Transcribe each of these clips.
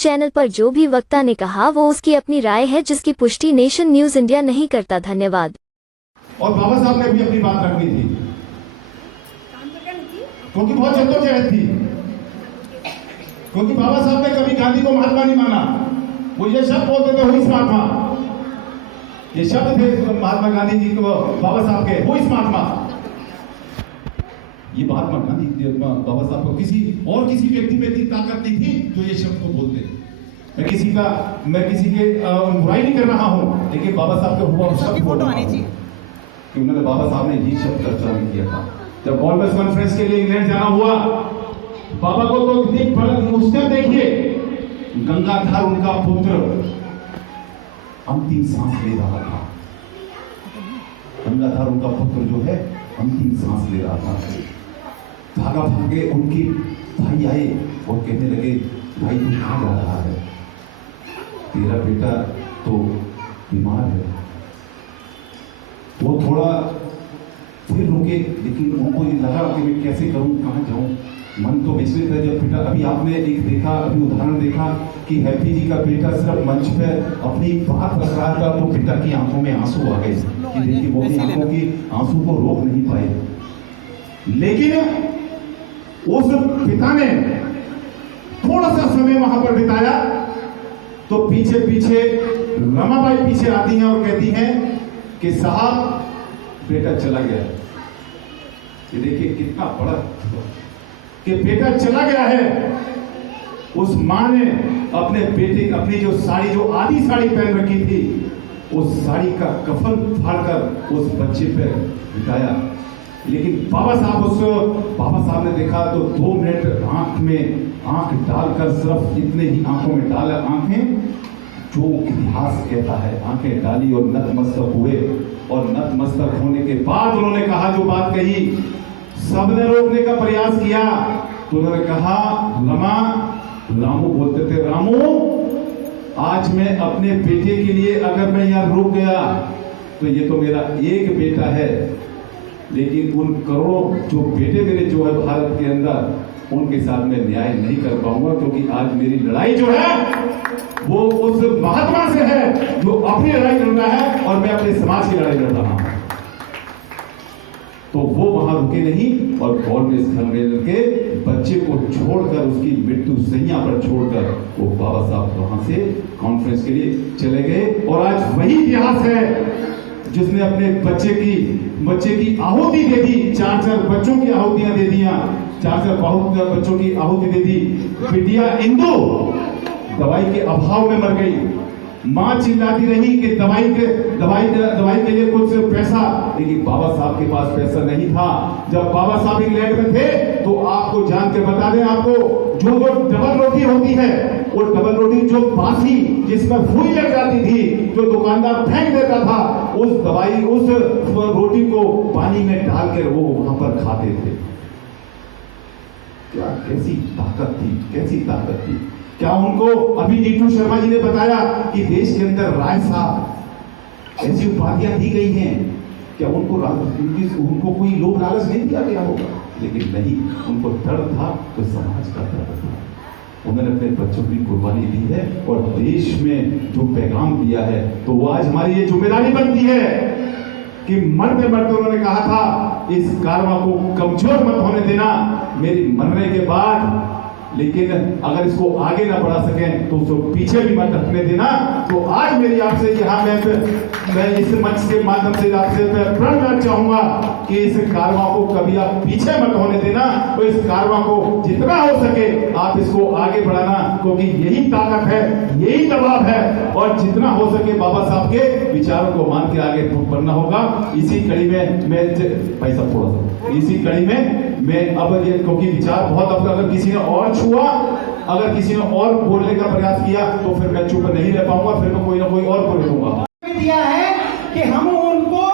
Channel पर जो भी वक्ता ने कहा वो उसकी अपनी राय है, जिसकी पुष्टि नेशन न्यूज इंडिया नहीं करता। धन्यवाद। और बाबा साहब ने भी अपनी बात रखनी थी, क्योंकि बहुत जद्दोजहद थी, क्योंकि बाबा साहब ने कभी गांधी को महात्मा नहीं माना। वो ये शब्द बोलते थे, हुई महात्मा, ये शब्द थे महात्मा गांधी जी को, बाबा साहब के, हुई महात्मा। ये महात्मा गांधी बाबा साहब को किसी व्यक्ति में इतनी ताकत नहीं थी जो ये शब्द को बोलते। मैं किसी के बुराई नहीं कर रहा हूं, लेकिन बाबा साहब का हुआ शब्द बोल रहा हूं कि उन्होंने, बाबा साहब ने ये शब्द चर्चा में किया था। जब कॉन्फ्रेंस कॉन्फ्रेंस के लिए इंग्लैंड जाना हुआ, बाबा को तो उस टाइम देखिए, गंगाधर उनका पुत्र अंतिम सांस ले रहा था। गंगाधर उनका पुत्र जो है अंतिम सांस ले रहा था। भागा भागे उनके भाई आए और कहने लगे, भाई तू कहाँ जा रहा है? तेरा बेटा तो बीमार है। वो थोड़ा फिर रुके, लेकिन उनको ये लगा कि मैं कैसे करूं, कहाँ जाऊं। मन तो विचलित है। जब बेटा, अभी आपने एक देखा, अभी उदाहरण देखा कि हैप्पी जी का बेटा सिर्फ मंच पर अपनी बात रख रहा था तो पिता की आंखों में आंसू आ गए कि देखिए वो अपनी आंखों की आंसू को रोक नहीं पाए। लेकिन उस पिता ने थोड़ा सा समय वहां पर बिताया तो पीछे पीछे रमाबाई पीछे आती हैं और कहती हैं कि साहब बेटा चला गया। ये देखिए कितना बड़ा कि बेटा चला गया है। उस मां ने अपने बेटे, अपनी जो साड़ी, जो आधी साड़ी पहन रखी थी, उस साड़ी का कफन फाड़कर उस बच्चे पे बिताया। लेकिन बाबा साहब ने देखा तो 2 मिनट आंख में आंख डालकर, सिर्फ इतने ही आंखों में डाला, आंखें जो इतिहास कहता है, आंखें डाली और नतमस्तक हुए। और नतमस्तक होने के बाद उन्होंने कहा, जो बात कही, सबने रोकने का प्रयास किया तो उन्होंने कहा, रामू बोलते थे, रामू आज मैं अपने बेटे के लिए अगर मैं यहाँ रुक गया तो ये तो मेरा एक बेटा है, लेकिन उन करोड़ों जो बेटे मेरे जो है भारत के अंदर, उनके साथ मैं न्याय नहीं कर पाऊंगा, क्योंकि आज मेरी लड़ाई जो है वो उस महात्मा से है जो अपनी लड़ाई लड़ रहा है और मैं अपने समाज की लड़ाई लड़ रहा हूं। तो वो वहां रुके नहीं और कॉन्ग्रेस के बच्चे को छोड़कर, उसकी मृत्यु सैया पर छोड़कर वो बाबा साहब वहां से कॉन्फ्रेंस के लिए चले गए। और आज वही इतिहास है जिसने अपने बच्चे की आहुति दे दी, 4 बच्चों की आहुतियां दे दिया, 4 बच्चों की आहुति दे दी। बिटिया इंदु दवाई के अभाव में मर गई। मां चिल्लाती रही कि दवाई के लिए कुछ पैसा, लेकिन बाबा साहब के पास पैसा नहीं था। जब बाबा साहब इंग्लैंड में थे तो आपको जान के बता दें, आपको जो डबल रोटी होती है, वो डबल रोटी जो बासी, जिसमें फुई लग जाती थी, जो दुकानदार फेंक देता था, उस रोटी को पानी में डालकर वो वहां पर खाते थे। क्या कैसी ताकत थी। क्या उनको अभी नीतू शर्मा जी ने बताया कि देश के अंदर राय साहब ऐसी उपाधियां दी गई हैं, क्या उनको कोई लोभ लालच नहीं दिया गया होगा? लेकिन नहीं, उनको दर्द था तो समाज का दर्द था। उन्होंने अपने बच्चों की कुर्बानी दी है और देश में जो पैगाम दिया है, तो वो आज हमारी ये जिम्मेदारी बनती है कि मरते मरते उन्होंने कहा था, इस कारवां को कमजोर मत होने देना मेरी मरने के बाद, लेकिन अगर इसको आगे ना बढ़ा सकें तो उसको पीछे भी मत रखने देना। तो आज मेरी आपसे यहाँ मैं इस मंच के माध्यम से आपसे प्रण करना चाहूंगा कि इस कारवां को कभी आप पीछे मत होने देना। तो इस कारवां को जितना हो सके आप इसको आगे बढ़ाना, क्योंकि यही ताकत है, यही दबाव है, और जितना हो सके बाबा साहब के विचारों को मान के आगे बढ़ना होगा। इसी कड़ी में मैं भाई साहब थोड़ा सा इसी कड़ी में मैं अब ये, क्योंकि विचार बहुत, अब अगर किसी ने और छुआ, अगर किसी ने और बोलने का प्रयास किया तो फिर मैं चुप नहीं रह पाऊंगा, फिर मैं कोई ना कोई और बोल दूंगा। दिया है कि हम उनको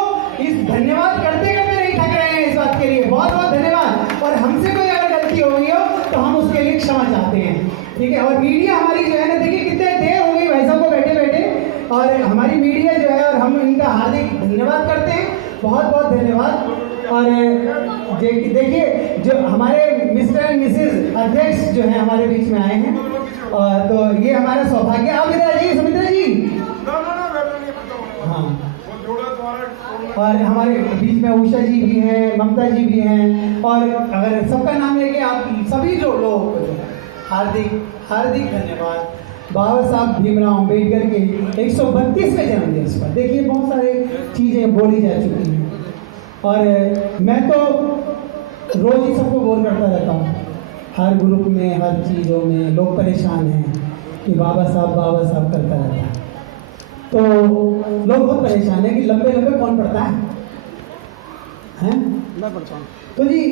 इस धन्यवाद करते करते नहीं थक रहे हैं। इस बात के लिए बहुत बहुत धन्यवाद। और हमसे कोई अगर गलती हो गई हो तो हम उसके लिए क्षमा चाहते हैं, ठीक है। और मीडिया हमारी जो है ना, देखिए कितने देर हो गई भाई साहब को बैठे बैठे, और हमारी मीडिया जो है, और हम इनका हार्दिक धन्यवाद करते हैं, बहुत बहुत धन्यवाद। और देखिए जो हमारे मिस्टर एंड मिसेस अध्यक्ष जो है हमारे बीच में आए हैं, तो ये हमारा सौभाग्य। आप इधर आ जाइए सुमित्रा जी। हाँ, और हमारे बीच में उषा जी भी हैं, ममता जी भी हैं, और अगर सबका नाम लेके आप सभी जो लोग, हार्दिक हार्दिक धन्यवाद। बाबा साहब भीमराव अम्बेडकर के 132वें जन्मदिवस पर देखिए बहुत सारे चीज़ें बोली जा चुकी हैं, और मैं तो रोज ही सबको बोल करता रहता हूँ, हर ग्रुप में, हर चीज़ों में लोग परेशान हैं कि बाबा साहब करता रहता है। तो लोग बहुत परेशान हैं कि लंबे लंबे कौन पढ़ता है, हैं? मैं पढ़ता हूँ। तो जी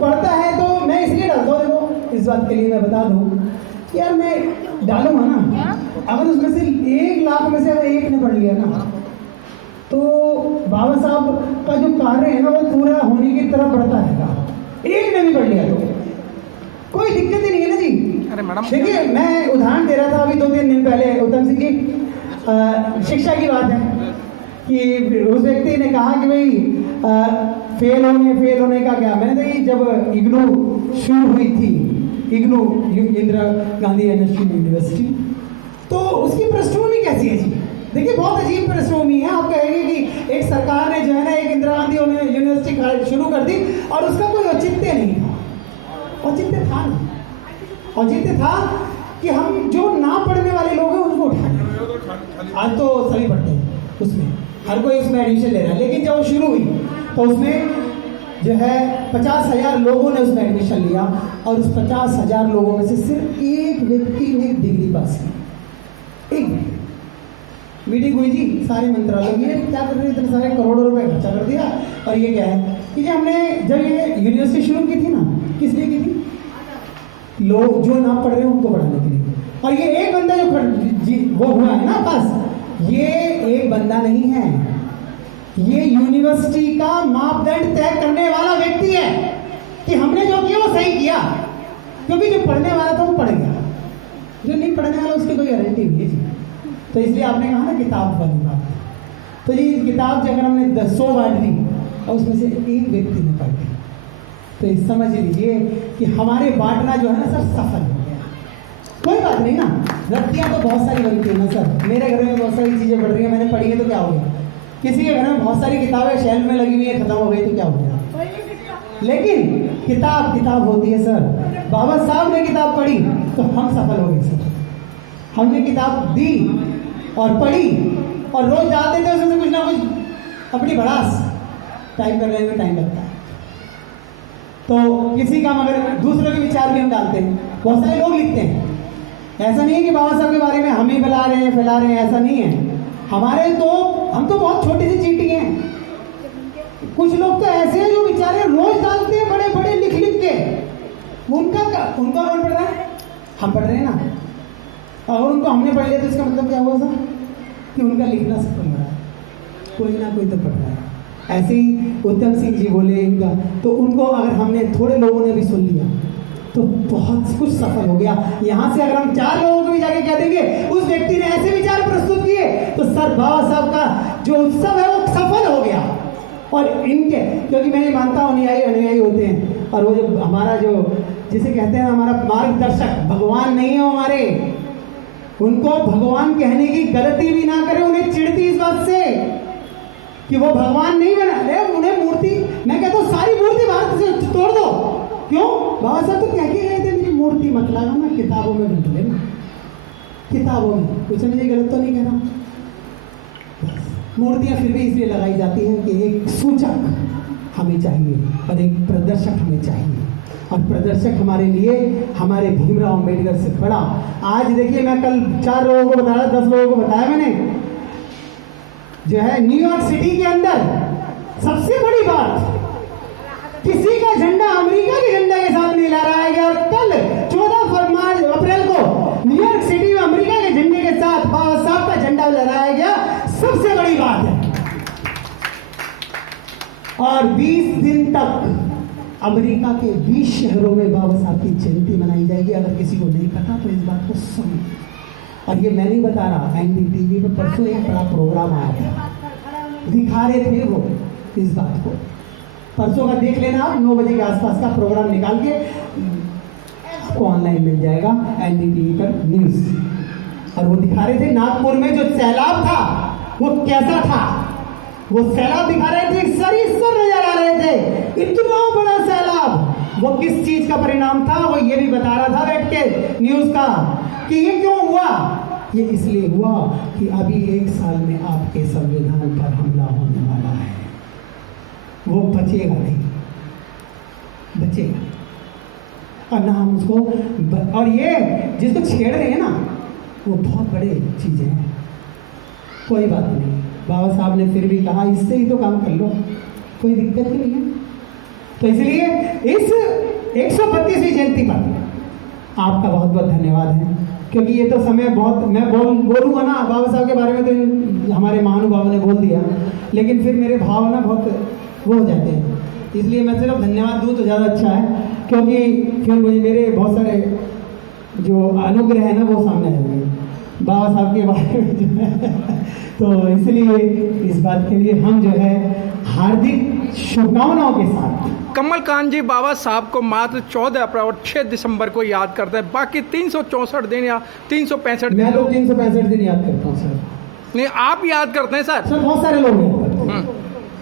पढ़ता है तो मैं इसलिए डालता हूँ, देखो इस बात के लिए मैं बता दूँ कि यार मैं डालूंगा ना, अगर उसमें से 1 लाख में से अगर एक ने पढ़ लिया ना, तो बाबा साहब का जो कार्य है ना वो पूरा होने की तरफ बढ़ता रहेगा। एक ने भी पढ़ लिया तो कोई दिक्कत ही नहीं है ना जी। अरे मैडम देखिए मैं उदाहरण दे रहा था अभी 2-3 दिन पहले, उत्तम सिंह जी, शिक्षा की बात है कि उस व्यक्ति ने कहा कि भाई फेल होने का क्या। मैंने देखी जब इग्नू शुरू हुई थी, इग्नू इंदिरा गांधी नेशनल यूनिवर्सिटी, तो उसकी पृष्ठभूमि कैसी है जी? देखिए बहुत अजीब पृष्ठभूमि है। आप कहेंगे कि एक सरकार ने जो है ना एक इंदिरा गांधी यूनिवर्सिटी शुरू कर दी और उसका कोई औचित्य नहीं था। औचित्य था ना, औचित्य था कि हम जो ना पढ़ने वाले लोग हैं उनको उठाएं। आज तो सभी पढ़ते हैं, उसमें हर कोई उसमें एडमिशन ले रहा है, लेकिन जब वो शुरू हुई तो उसमें जो है 50,000 लोगों ने उसमें एडमिशन लिया, और उस 50,000 लोगों में से सिर्फ एक व्यक्ति ने डिग्री पास की। एक मीटिंग हुई जी, सारे मंत्रालय में क्या कर रहे हैं, इतने सारे करोड़ों रुपए खर्चा कर दिया। और ये क्या है कि जब हमने जब ये यूनिवर्सिटी शुरू की थी ना, किस लिए की थी? लोग जो ना पढ़ रहे हैं उनको पढ़ाने के लिए। और ये एक बंदा जो वो हुआ है ना पास, ये एक बंदा नहीं है, ये यूनिवर्सिटी का मापदंड तय करने वाला व्यक्ति है कि हमने जो किया वो सही किया, क्योंकि जो पढ़ने वाला था वो पढ़ गया, जो नहीं पढ़ने वाला उसकी कोई गारंटी नहीं है जी। तो इसलिए आपने कहा ना किताब वाली बात, तो ये किताब अगर हमने 100 बांट दी और उसमें से एक व्यक्ति ने पढ़ दी, तो ये समझ लीजिए कि हमारे बांटना जो है ना सर सफल हो गया। कोई बात नहीं ना, रद्दियाँ तो बहुत सारी बनती है ना सर, मेरे घर में बहुत सारी चीज़ें बढ़ रही हैं, मैंने पढ़ी है तो क्या हो गया? किसी के घर में बहुत सारी किताबें शेल्फ में लगी हुई है, खत्म हो गई तो क्या हो गया? लेकिन किताब किताब होती है सर। बाबा साहब ने किताब पढ़ी तो हम सफल हो गए सर। हमने किताब दी और पढ़ी और रोज डालते थे उसमें कुछ ना कुछ अपनी भड़ास, टाइप करने में टाइम लगता है। तो किसी का मगर दूसरों के विचार भी हम डालते हैं, बहुत सारे लोग लिखते हैं। ऐसा नहीं है कि बाबा साहब के बारे में हम ही फैला रहे हैं, ऐसा नहीं है। हमारे तो हम तो बहुत छोटी सी चीटी हैं। कुछ लोग तो ऐसे हैं जो बेचारे रोज डालते हैं बड़े बड़े लिख के। उनका रोल पढ़ रहा है, हम पढ़ रहे हैं ना। अगर उनको हमने पढ़ लिया तो इसका मतलब क्या हुआ सर? कि उनका लिखना सफल हो रहा है, कोई ना कोई तो पढ़ रहा है। ऐसे ही उत्तम सिंह जी बोले इनका, तो उनको अगर हमने थोड़े लोगों ने भी सुन लिया तो बहुत कुछ सफल हो गया। यहाँ से अगर हम 4 लोगों को भी जाके कह देंगे उस व्यक्ति ने ऐसे विचार प्रस्तुत किए, तो सर बाबा साहब का जो उत्सव है वो सफल हो गया। और इनके, क्योंकि मैं ये मानता हूँ अनुयायी होते हैं, और वो जो हमारा जो जिसे कहते हैं हमारा मार्गदर्शक भगवान नहीं है हमारे, उनको भगवान कहने की गलती भी ना करें, उन्हें चिढ़ती इस बात से कि वो भगवान नहीं बना रहे। उन्हें मूर्ति, मैं कहता हूँ सारी मूर्ति भारत से तोड़ दो। क्यों? बाबा साहब तो कह के गए थे मेरी मूर्ति मत लगाना, किताबों में ढूंढ लेना, किताबों में। कुछ नहीं, गलत तो नहीं कह रहा। मूर्तियाँ फिर भी इसलिए लगाई जाती हैं कि एक सूचक हमें चाहिए और एक प्रदर्शक हमें चाहिए, और प्रदर्शक हमारे लिए हमारे भीमराव अम्बेडकर से बड़ा। आज देखिए मैं कल 4 लोगों को बताया, 10 लोगों को बताया मैंने, जो है न्यूयॉर्क सिटी के अंदर सबसे बड़ी बात, किसी का झंडा अमेरिका के झंडे के साथ नहीं लहराया गया। और कल 14 अप्रैल को न्यूयॉर्क सिटी में अमेरिका के झंडे के साथ बाबा साहब का झंडा लहराया गया, सबसे बड़ी बात है। और 20 दिन तक अमेरिका के 20 शहरों में बाबा साहब की जयंती मनाई जाएगी। अगर किसी को नहीं पता तो इस बात को सुन। और ये मैं नहीं बता रहा, NDTV पर परसों एक बड़ा प्रोग्राम आया था, दिखा रहे थे वो इस बात को। परसों का देख लेना आप, 9 बजे के आसपास का प्रोग्राम निकाल के सबको ऑनलाइन मिल जाएगा एनडीटीवी पर न्यूज़। और वो दिखा रहे थे नागपुर में जो सैलाब था वो कैसा था, वो सैलाब दिखा रहे थे, सरीसर नजर आ रहे थे, इतना बड़ा सैलाब। वो किस चीज का परिणाम था, वो ये भी बता रहा था बैठ के न्यूज़ का कि ये क्यों हुआ। ये इसलिए हुआ कि अभी 1 साल में आपके संविधान पर हमला होने वाला है, वो बचेगा नहीं, बचेगा। और ना हम उसको और ये जिसको छेड़ रहे हैं ना वो बहुत बड़ी चीज़ें हैं। कोई बात नहीं, बाबा साहब ने फिर भी कहा इससे ही तो काम कर लो, कोई दिक्कत ही नहीं है। तो इसलिए इस 132वीं जयंती पर आपका बहुत बहुत धन्यवाद है, क्योंकि ये तो समय बहुत मैं बोलूँगा ना बाबा साहब के बारे में तो हमारे महानुभावों ने बोल दिया, लेकिन फिर मेरे भाव ना बहुत वो हो जाते हैं, इसलिए मैं सिर्फ धन्यवाद दूँ तो ज़्यादा अच्छा है, क्योंकि फिर मुझे मेरे बहुत सारे जो अनुग्रह है ना वो सामने आएंगे बाबा साहब के बारे में जो है। तो इसलिए इस बात के लिए हम जो है हार्दिक शुभकामनाओं के साथ कमल कांत जी बाबा साहब को मात्र 14 अप्रैल और 6 दिसंबर को याद करते हैं, बाकी 364 दिन या 365 दिन मैं तो 365 दिन याद करता हूँ सर। नहीं, आप याद करते हैं सर। सर बहुत सारे लोग याद करते हैं,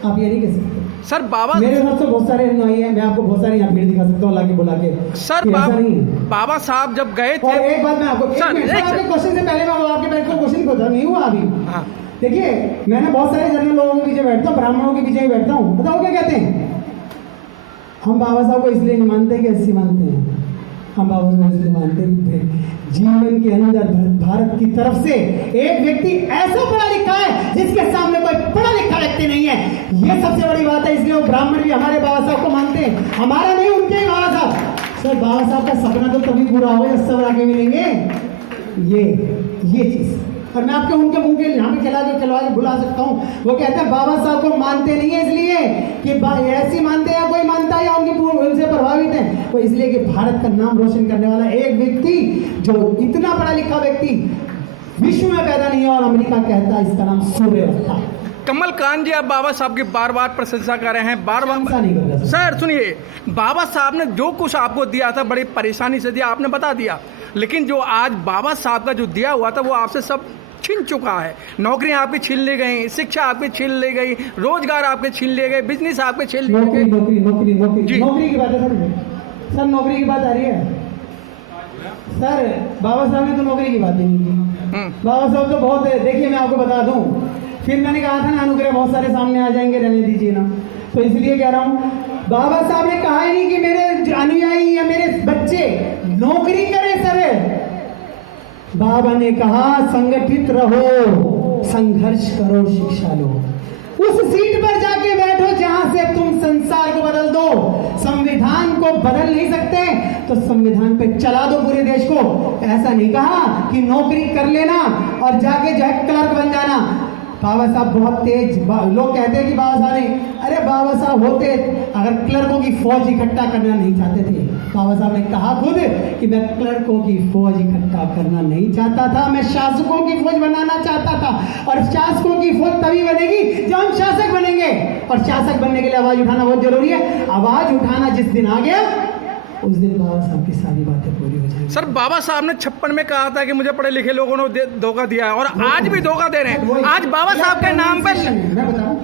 आप ये नहीं कह सकते सर। बाबा मेरे साथ तो बहुत सारे नहीं है, मैं आपको बहुत सारे यहाँ भीड़ दिखा सकता हूँ लाके बुला के सर। बाबा साहब जब गए थे, और एक बात मैं आपको आपके क्वेश्चन से पहले मैं आपके बैठ कर क्वेश्चन पूछा नहीं हुआ अभी। हाँ देखिए मैंने बहुत सारे जनरल लोगों के पीछे बैठता हूँ, ब्राह्मणों के पीछे बैठता हूँ, बताओ क्या कहते हैं। हम बाबा साहब को इसलिए नहीं मानते कि ऐसे मानते हैं, हम बाबा साहब इसलिए मानते हैं जीवन के अंदर भारत की तरफ से एक व्यक्ति ऐसा पढ़ा लिखा है जिसके सामने कोई पढ़ा लिखा व्यक्ति नहीं है, ये सबसे बड़ी बात है। इसलिए वो ब्राह्मण भी हमारे बाबा साहब को मानते हैं, हमारा नहीं उनके ही बाबा साहब। सर बाबा साहब का सपना तो तभी पूरा होगा जब सब आगे मिलेंगे, ये चीज़। और मैं आपके उनके मुंह के यहाँ पे चलवा के बुला सकता हूँ, वो कहते हैं बाबा साहब को मानते नहीं है इसलिए कि ऐसी मानते हैं, कोई मानता है या उनसे प्रभावित है, वो इसलिए कि भारत का नाम रोशन करने वाला एक व्यक्ति जो इतना पढ़ा लिखा व्यक्ति विश्व में पैदा नहीं है, और अमेरिका कहता है इसका नाम सूर्य रखा। कमल कांत जी आप बाबा साहब की बार बार प्रशंसा कर रहे हैं, बार नहीं कर रहा सर। सुनिए, बाबा साहब ने जो कुछ आपको दिया था बड़ी परेशानी से दिया, आपने बता दिया, लेकिन जो आज बाबा साहब का जो दिया हुआ था वो आपसे सब छीन चुका है। नौकरियां आपकी छीन ली गई, शिक्षा आपकी छीन ली गई, रोजगार आपके छीन लिए गए, बिजनेस आपके छीन लिए गए। नौकरी की बात है सर नौकरी की बात आ रही है सर। बाबा साहब ने तो नौकरी की बात नहीं की, बाबा साहब तो बहुत देखिए मैं आपको बता दूं, फिर मैंने कहा था ना अनुग्रह बहुत सारे सामने आ जाएंगे, रहने दीजिए ना, तो इसलिए कह रहा हूँ बाबा साहब ने कहा ही नहीं कि मेरे अनुयायी या मेरे बच्चे नौकरी करें सर। बाबा ने कहा संगठित रहो, संघर्ष करो, शिक्षा लो, उस सीट पर जाके बैठो जहां से तुम संसार को बदल दो। संविधान को बदल नहीं सकते तो संविधान पे चला दो पूरे देश को। ऐसा नहीं कहा कि नौकरी कर लेना और जाके जो है क्लर्क बन जाना। बाबा साहब बहुत तेज, लोग कहते हैं कि बाबा साहब ने, अरे बाबा साहब होते अगर क्लर्कों की फौज इकट्ठा करना नहीं चाहते थे, बाबा साहब ने कहा खुद कि मैं क्लर्कों की फौज इकट्ठा करना नहीं चाहता था, मैं शासकों की फौज बनाना चाहता था। और शासकों की फौज तभी बनेगी जब हम शासक बनेंगे, और शासक बनने के लिए आवाज उठाना बहुत जरूरी है। आवाज उठाना जिस दिन आ गया उस दिन बाबा साहब की सारी बातें पूरी हो जाएंगी। सर बाबा साहब ने 56 में कहा था कि मुझे पढ़े लिखे लोगों ने धोखा दिया है, और आज भी धोखा दे रहे हैं। आज बाबा साहब के नाम पे,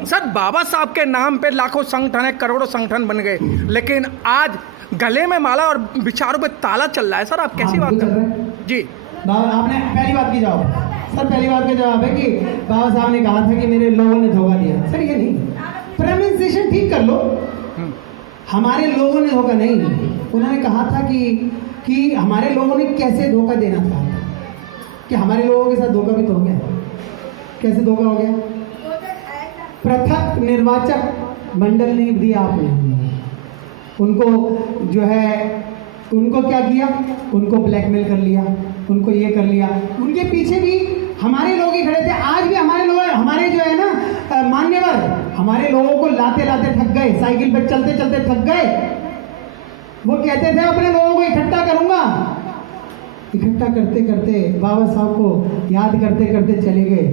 सर बाबा साहब के नाम पे लाखों संगठन है, करोड़ों संगठन बन गए, लेकिन आज गले में माला और विचारों पे ताला चल रहा है। सर आप कैसी बात कर रहे हैं जी? आपने पहली बात की जवाब सर, पहली बात का जवाब है कि बाबा साहब ने कहा था कि मेरे लोगों ने धोखा दिया। सर ये नहीं, प्रोनाउंसिएशन ठीक कर लो, हमारे लोगों ने धोखा नहीं, उन्होंने कहा था कि हमारे लोगों ने कैसे धोखा देना था, कि हमारे लोगों के साथ धोखा भी तो हो गया। कैसे धोखा हो गया? पृथक निर्वाचक मंडल नहीं दिया आपने, उनको जो है उनको क्या किया, उनको ब्लैकमेल कर लिया, उनको ये कर लिया। उनके पीछे भी हमारे लोग ही खड़े थे। आज भी हमारे लोग, हमारे जो है ना मान्यवर, हमारे लोगों को लाते लाते थक गए, साइकिल पर चलते चलते थक गए। वो कहते थे अपने लोगों को इकट्ठा करूंगा, इकट्ठा करते करते बाबा साहब को याद करते करते चले गए।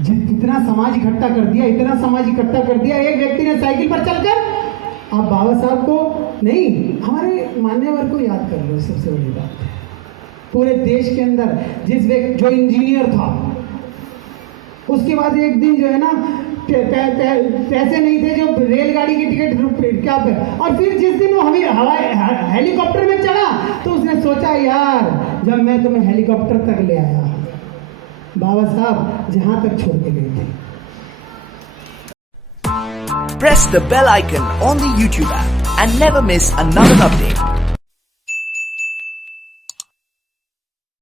जितना समाज इकट्ठा कर दिया, इतना समाज इकट्ठा कर दिया, एक व्यक्ति ने साइकिल पर चलकर आप बाबा साहब को नहीं, हमारे मान्यवर को याद कर लो, सबसे बड़ी बात है। पूरे देश के अंदर जिस व्यक्ति जो इंजीनियर था, उसके बाद एक दिन जो है ना पैसे नहीं थे जो रेलगाड़ी की टिकट क्या पे, और फिर जिस दिन वो हमें हवाई हेलीकॉप्टर में चढ़ा तो उसने सोचा यार जब मैं तुम्हें हेलीकॉप्टर तक ले आया, बाबा साहब जहां तक छोड़ के गए थे। Press the bell icon on the YouTube app and never miss another update.